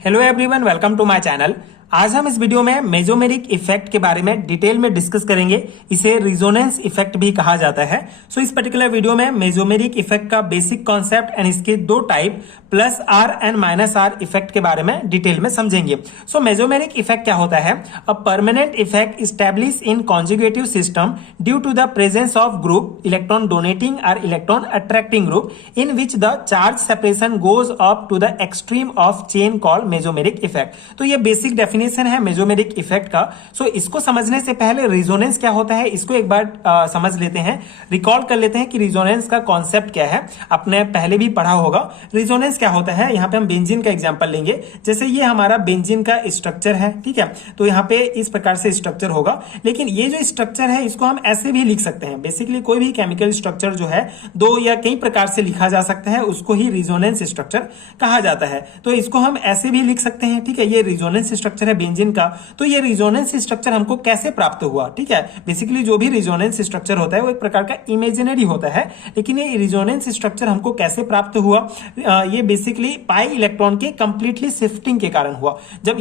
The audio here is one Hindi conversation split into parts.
Hello everyone, welcome to my channel. आज हम इस वीडियो में मेसोमेरिक इफेक्ट के बारे में डिटेल में डिस्कस करेंगे। इसे रिजोनेंस इफेक्ट भी कहा जाता है। सो इस पर्टिकुलर वीडियो में मेसोमेरिक इफेक्ट का बेसिक कॉन्सेप्ट एंड इसके दो type plus R and minus R effect के बारे में डिटेल में समझेंगे। सो मेसोमेरिक इफेक्ट क्या होता है? A permanent effect establish in conjugative system due to the presence of group electron donating और electron attracting group in which the charge separation goes up to the extreme of chain call mesomeric effect. तो ये बेसिक डेफिनेशन है मेसोमेरिक इफेक्ट का। सो इसको समझने से पहले रिजोनेंस क्या होता है इसको एक बार समझ लेते हैं, रिकॉल कर लेते हैं कि रिजोनेंस का कॉन्सेप्ट क्या है। आपने पहले भी पढ़ा होगा। रिजोनेंस क्या होता है, यहाँ पे हम बेंजीन का एग्जांपल लेंगे। जैसे ये हमारा बेंजीन का स्ट्रक्चर है, ठीक है। तो यहाँ पे इस प्रकार से स्ट्रक्चर होगा, लेकिन ये जो स्ट्रक्चर है इसको हम ऐसे भी लिख सकते हैं। बेसिकली कोई भी केमिकल स्ट्रक्चर जो है दो या कई प्रकार से लिखा जा सकता है, उसको ही रिजोनेंस स्ट्रक्चर कहा जाता है। तो इसको हम ऐसे भी लिख सकते हैं, ठीक है। ये रिजोनेंस स्ट्रक्चर है बेंजीन का। तो ये रिजोनेंस स्ट्रक्चर हमको कैसे प्राप्त हुआ, ठीक है। बेसिकली जो भी रिजोनेंस स्ट्रक्चर होता है वो एक प्रकार का इमेजिनरी होता है, लेकिन ये रिजोनेंस स्ट्रक्चर हमको कैसे प्राप्त हुआ? ये बेसिकली पाई इलेक्ट्रॉन के कंप्लीटली शिफ्टिंग के कारण हुआ। जब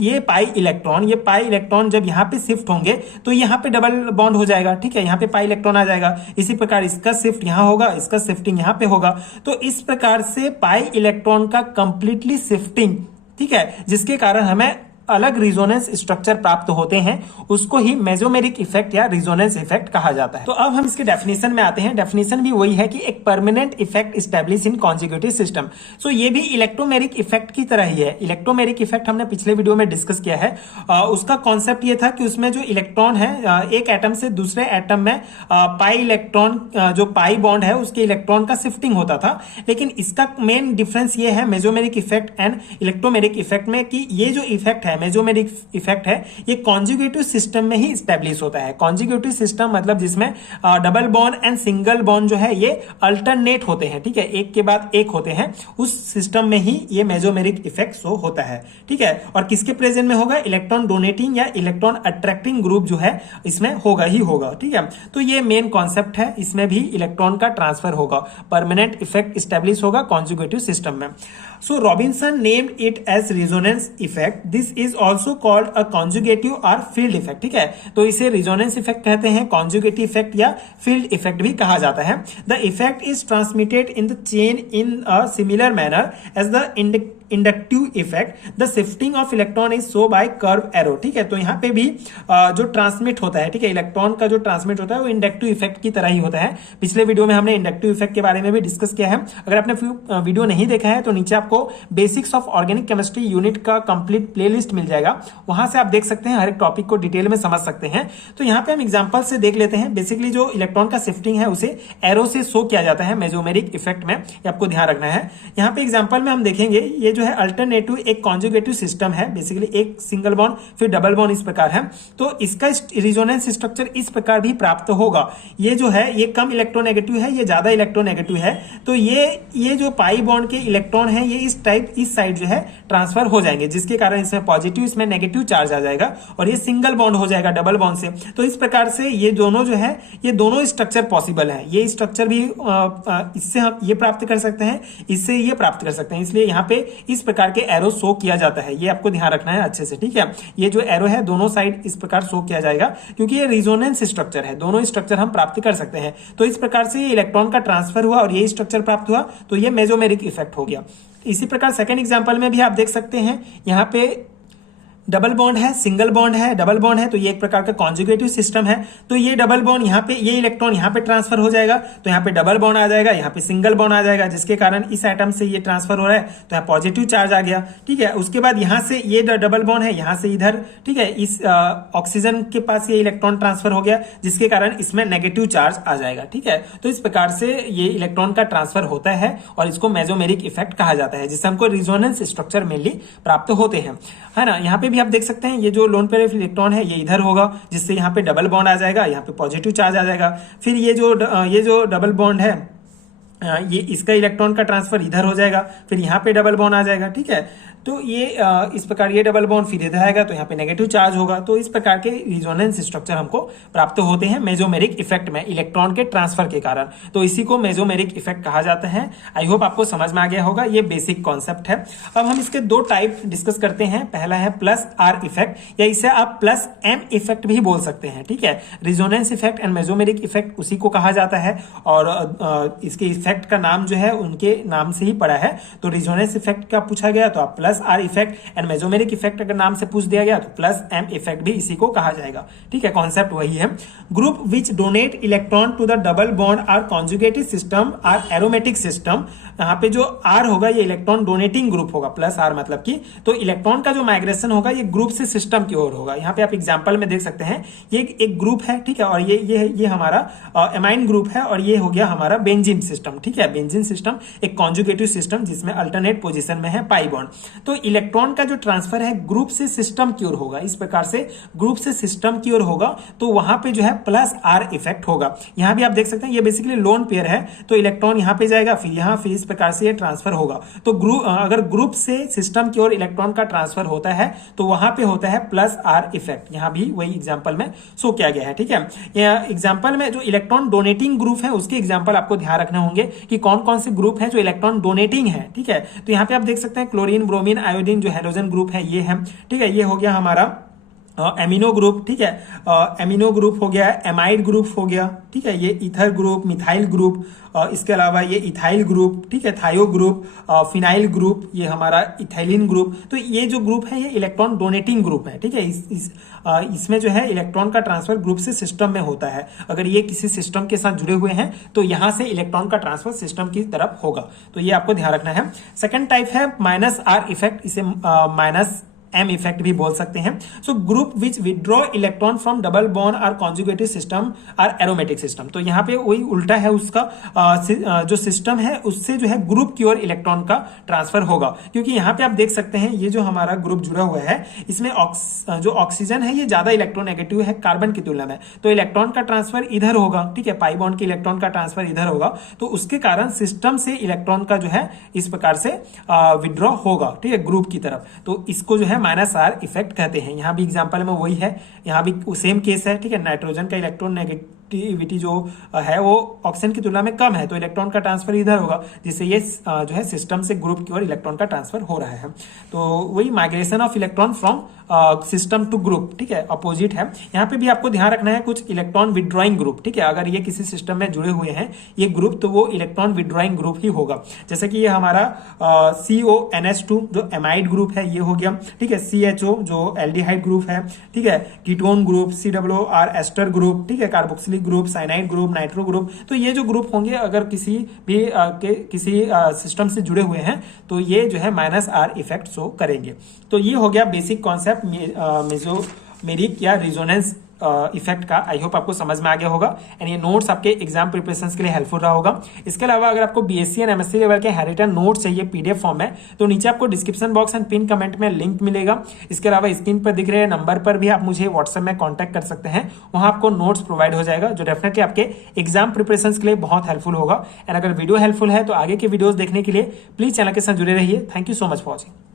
ये पाई इलेक्ट्रॉन जब यहाँ पे शिफ्ट होंगे तो यहाँ पे डबल बॉन्ड हो जाएगा, ठीक है। यहाँ पे पाई इलेक्ट्रॉन आ जाएगा। इसी प्रकार इसका शिफ्ट यहाँ होगा, इसका शिफ्टिंग यहाँ पे होगा। तो इस प्रकार से पाई इलेक्ट्रॉन का कंप्लीटली शिफ्टिंग, ठीक है, जिसके कारण हमें अलग रिजोनेंस स्ट्रक्चर प्राप्त होते हैं, उसको ही मेसोमेरिक इफेक्ट या रिजोनेंस इफेक्ट कहा जाता है। तो अब हम इसके डेफिनेशन में आते हैं। डेफिनेशन भी वही है कि एक permanent effect establish in conjugative system. So ये भी इलेक्ट्रोमेरिक इफेक्ट की तरह ही है। इलेक्ट्रोमेरिक इफेक्ट हमने पिछले वीडियो में डिस्कस किया है। उसका कॉन्सेप्ट ये था कि उसमें जो इलेक्ट्रॉन है एक एटम से दूसरे एटम में पाई इलेक्ट्रॉन, जो पाई बॉन्ड है उसके इलेक्ट्रॉन का शिफ्टिंग होता था। लेकिन इसका मेन डिफरेंस ये है mesomeric effect and electromeric effect में कि ये जो इफेक्ट है मेसोमेरिक इफेक्ट है ये कॉन्जुगेटिव सिस्टम में ही स्टैब्लिश होता है। कॉन्जुगेटिव सिस्टम मतलब जिसमें double bond and single bond जो है ये अल्टरनेट होते हैं, ठीक है, एक के बाद एक होते हैं। उस सिस्टम में ही ये मेसोमेरिक इफेक्ट शो होता है, ठीक है। और किसके प्रेजेंट में होगा? इलेक्ट्रॉन डोनेटिंग या इलेक्ट्रॉन अट्रैक्टिंग ग्रुप जो है इसमें होगा ही होगा, ठीक है। तो ये मेन कॉन्सेप्ट है। इसमें भी इलेक्ट्रॉन का ट्रांसफर होगा, परमानेंट इफेक्ट स्टैब्लिश होगा कॉन्जुगेटिव सिस्टम में। So Robinson named it as resonance effect. This is also called a conjugative और फील्ड इफेक्ट, ठीक है। तो इसे रिजोनेंस इफेक्ट कहते हैं, कॉन्जुगेटिव इफेक्ट या फील्ड इफेक्ट भी कहा जाता है। The effect is transmitted in the chain in a similar manner as the inductive effect. The shifting of electron is show by curve arrow, ठीक है। तो यहाँ पे भी जो ट्रांसमिट होता है, ठीक है, इलेक्ट्रॉन का जो ट्रांसमिट होता है वो इंडक्टिव इफेक्ट की तरह ही होता है। पिछले वीडियो में हमने इंडक्टिव इफेक्ट के बारे में भी डिस्कस किया है। अगर आपने वीडियो नहीं देखा है तो नीचे आपको basics of organic chemistry unit का कंप्लीट प्लेलिस्ट मिल जाएगा, वहां से आप देख सकते हैं, हर एक टॉपिक को डिटेल में समझ सकते हैं। तो यहाँ पे हम एग्जांपल से देख लेते हैं। बेसिकली जो इलेक्ट्रॉन का शिफ्टिंग है उसे एरो से शो किया जाता है मेसोमेरिक इफेक्ट में, ये आपको ध्यान रखना है। यहाँ पे एग्जांपल में हम देखेंगे, ये जो है अल्टरनेटिव एक कॉन्जुगेटिव सिस्टम है। बेसिकली एक सिंगल बॉन्ड फिर डबल बॉन्ड इस प्रकार है। तो इसका रिजोनेंस स्ट्रक्चर इस प्रकार भी प्राप्त होगा। ये जो है ये कम इलेक्ट्रोनेगेटिव है, ये ज्यादा इलेक्ट्रोनेगेटिव है। तो ये जो पाई बॉन्ड के इलेक्ट्रॉन है ये इस साइड जो है ट्रांसफर हो जाएंगे, जिसके कारण इसमें पॉजिटिव इसमें नेगेटिव चार्ज आ जाएगा और ये सिंगल बॉन्ड हो जाएगा डबल बॉन्ड से। तो इस प्रकार से ये दोनों जो है ये दोनों स्ट्रक्चर पॉसिबल है। ये स्ट्रक्चर भी इससे हम ये प्राप्त कर सकते हैं, इससे ये प्राप्त कर सकते हैं। इसलिए यहाँ पे इस प्रकार के एरो शो किया जाता है, ये आपको ध्यान रखना है अच्छे से, ठीक है। ये जो एरो है दोनों साइड इस प्रकार शो किया जाएगा क्योंकि ये रिजोनेंस स्ट्रक्चर है, दोनों स्ट्रक्चर हम प्राप्त कर सकते हैं। तो इस प्रकार से ये इलेक्ट्रॉन का ट्रांसफर हुआ और ये स्ट्रक्चर प्राप्त हुआ, तो ये मेसोमेरिक इफेक्ट हो गया। इसी प्रकार सेकंड एग्जांपल में भी आप देख सकते हैं, यहाँ पे डबल बॉन्ड है, सिंगल बॉन्ड है, डबल बॉन्ड है, तो ये एक प्रकार का कॉन्जुगेटिव सिस्टम है। तो ये डबल बॉन्ड यहाँ पे ये इलेक्ट्रॉन यहाँ पे ट्रांसफर हो जाएगा, तो यहाँ पे डबल बॉन्ड आ जाएगा, यहाँ पे सिंगल बॉन्ड आ जाएगा, जिसके कारण इस एटम से ये ट्रांसफर हो रहा है तो यहाँ पॉजिटिव चार्ज आ गया, ठीक है। उसके बाद यहाँ से ये डबल बॉन्ड है, यहाँ से इधर, ठीक है, इस ऑक्सीजन के पास ये इलेक्ट्रॉन ट्रांसफर हो गया, जिसके कारण इसमें नेगेटिव चार्ज आ जाएगा, ठीक है। तो इस प्रकार से ये इलेक्ट्रॉन का ट्रांसफर होता है और इसको मेसोमेरिक इफेक्ट कहा जाता है, जिससे हमको रिजोनेंस स्ट्रक्चर मेनली प्राप्त होते हैं, है ना। यहाँ पे भी आप देख सकते हैं, ये जो लोन पेयर इलेक्ट्रॉन है ये इधर होगा, जिससे यहाँ पे डबल बॉन्ड आ जाएगा, यहाँ पे पॉजिटिव चार्ज आ जाएगा। फिर ये जो डबल बॉन्ड है ये इसका इलेक्ट्रॉन का ट्रांसफर इधर हो जाएगा, फिर यहाँ पे डबल बॉन्ड आ जाएगा, ठीक है। तो ये इस प्रकार ये डबल बॉन्ड फिर इधर आएगा तो यहाँ पे नेगेटिव चार्ज होगा। तो इस प्रकार के रिजोनेंस स्ट्रक्चर हमको प्राप्त होते हैं मेसोमेरिक इफेक्ट में इलेक्ट्रॉन के ट्रांसफर के कारण। तो इसी को मेसोमेरिक इफेक्ट कहा जाता है। आई होप आपको समझ में आ गया होगा, ये बेसिक कॉन्सेप्ट है। अब हम इसके दो टाइप डिस्कस करते हैं। पहला है प्लस आर इफेक्ट, या इसे आप प्लस एम इफेक्ट भी बोल सकते हैं, ठीक है। Resonance effect and mesomeric effect उसी को कहा जाता है, और इसके इफेक्ट का नाम जो है उनके नाम से ही पड़ा है। तो रिजोनेंस इफेक्ट का पूछा गया तो आप plus are effect, and mesomeric effect अगर नाम से पूछ दिया गया तो प्लस एम इफेक्ट भी इसी को कहा जाएगा, ठीक है। कॉन्सेप्ट वही है। Group which donate electron to the double bond or conjugated system or aromatic system. यहाँ पे जो आर होगा ये इलेक्ट्रॉन डोनेटिंग ग्रुप होगा, प्लस आर मतलब कि, तो इलेक्ट्रॉन का जो माइग्रेशन होगा ये ग्रुप से सिस्टम की ओर होगा। यहाँ पे आप एग्जांपल में देख सकते हैं, ये एक ग्रुप है, ठीक है, और ये हमारा एमाइन ग्रुप है, और ये हो गया हमारा बेंजीन सिस्टम, ठीक है। बेंजीन सिस्टम एक कॉन्जुगेटिव सिस्टम जिसमें अल्टरनेट पोजीशन में है पाई बॉन्ड। तो इलेक्ट्रॉन का जो ट्रांसफर है ग्रुप से सिस्टम की ओर होगा, इस प्रकार से ग्रुप से सिस्टम की ओर होगा, तो वहां पे जो है प्लस आर इफेक्ट होगा। यहां भी आप देख सकते हैं ये बेसिकली लोन पेयर है, तो इलेक्ट्रॉन यहां पे जाएगा, फिर यहां, फिर इस प्रकार से ये ट्रांसफर होगा। तो अगर ग्रुप से सिस्टम की ओर इलेक्ट्रॉन का ट्रांसफर होता है तो वहां पे होता है प्लस आर इफेक्ट। यहां भी वही एग्जांपल में शो किया गया है, ठीक है। एग्जांपल में जो इलेक्ट्रॉन डोनेटिंग ग्रुप है उसके एग्जांपल आपको ध्यान रखने होंगे कि कौन कौन से ग्रुप है जो इलेक्ट्रॉन डोनेटिंग है, ठीक है। तो यहां पे आप देख सकते हैं क्लोरीन, ब्रोमीन, आयोडीन जो हेलोजन ग्रुप है ये है, ठीक है। ये हो गया हमारा एमिनो ग्रुप, ठीक है। एमिनो ग्रुप हो गया, एमाइड ग्रुप हो गया, ठीक है। ये ईथर ग्रुप, मिथाइल ग्रुप, इसके अलावा ये इथाइल ग्रुप, ठीक है, थायो ग्रुप, फिनाइल ग्रुप, ये हमारा इथाइलिन ग्रुप। तो ये जो ग्रुप है ये इलेक्ट्रॉन डोनेटिंग ग्रुप है, ठीक है। इसमें जो है इलेक्ट्रॉन का ट्रांसफर ग्रुप से सिस्टम में होता है। अगर ये किसी सिस्टम के साथ जुड़े हुए हैं तो यहां से इलेक्ट्रॉन का ट्रांसफर सिस्टम की तरफ होगा। तो ये आपको ध्यान रखना है। सेकेंड टाइप है माइनस आर इफेक्ट, इसे माइनस एम इफेक्ट भी बोल सकते हैं। So group which withdraw electron from double bond or conjugated system or aromatic system. तो यहाँ पे वही उल्टा है, उसका जो सिस्टम है उससे जो है ग्रुप की ओर इलेक्ट्रॉन का ट्रांसफर होगा। क्योंकि यहाँ पे आप देख सकते हैं ये जो हमारा ग्रुप जुड़ा हुआ है इसमें जो ऑक्सीजन है ये ज्यादा इलेक्ट्रोनेगेटिव है कार्बन की तुलना में, तो इलेक्ट्रॉन का ट्रांसफर इधर होगा, ठीक है। पाई बॉन्ड के इलेक्ट्रॉन का ट्रांसफर इधर होगा, तो उसके कारण सिस्टम से इलेक्ट्रॉन का जो है इस प्रकार से विड्रॉ होगा, ठीक है, ग्रुप की तरफ। तो इसको जो है माइनस आर इफेक्ट कहते हैं। यहां भी एग्जांपल में वही है, यहां भी सेम केस है, ठीक है। नाइट्रोजन का इलेक्ट्रोनेगेटिविटी जो है वो ऑक्सीजन की तुलना में कम है, तो इलेक्ट्रॉन का ट्रांसफर इधर होगा, जिससे ये जो है सिस्टम से ग्रुप की ओर इलेक्ट्रॉन का ट्रांसफर हो रहा है। तो वही migration of electron from system to group, ठीक है, अपोजिट है। यहाँ पे भी आपको ध्यान रखना है कुछ इलेक्ट्रॉन विड्रॉइंग ग्रुप, ठीक है। अगर ये किसी सिस्टम में जुड़े हुए हैं ये ग्रुप, तो वो इलेक्ट्रॉन विड्रॉइंग ग्रुप ही होगा। जैसे कि ये हमारा CONH2 जो एमाइड ग्रुप है ये हो गया, ठीक है। CHO जो एल्डिहाइड ग्रुप है, ठीक है। Ketone group, COOR ester group, ठीक है। Carboxylic group, cyanide group, nitro group. तो ये जो ग्रुप होंगे अगर किसी भी किसी सिस्टम से जुड़े हुए हैं तो ये जो है माइनस आर इफेक्ट शो करेंगे। तो ये हो गया बेसिक कॉन्सेप्ट मेसोमेरिक या रिजोनेंस इफेक्ट का। आई होप आपको समझ में आ गया होगा, एंड ये नोट्स आपके एग्जाम प्रिपरेशन के लिए हेल्पफुल रहा होगा। इसके अलावा अगर आपको BSc एंड MSc लेवल के हैरिटन नोट्स चाहिए PDF फॉर्म में, तो नीचे आपको description box and pin comment में लिंक मिलेगा। इसके अलावा स्क्रीन पर दिख रहे नंबर पर भी आप मुझे व्हाट्सएप में कॉन्टैक्ट कर सकते हैं, वहां आपको नोट्स प्रोवाइड हो जाएगा जो डेफिनेटली आपके एग्जाम प्रिपरेशन के लिए बहुत हेल्पफुल होगा। एंड अगर वीडियो हेल्पफुल है तो आगे के वीडियोज देखने के लिए प्लीज चैनल के साथ जुड़े रहिए। Thank you so much for watching.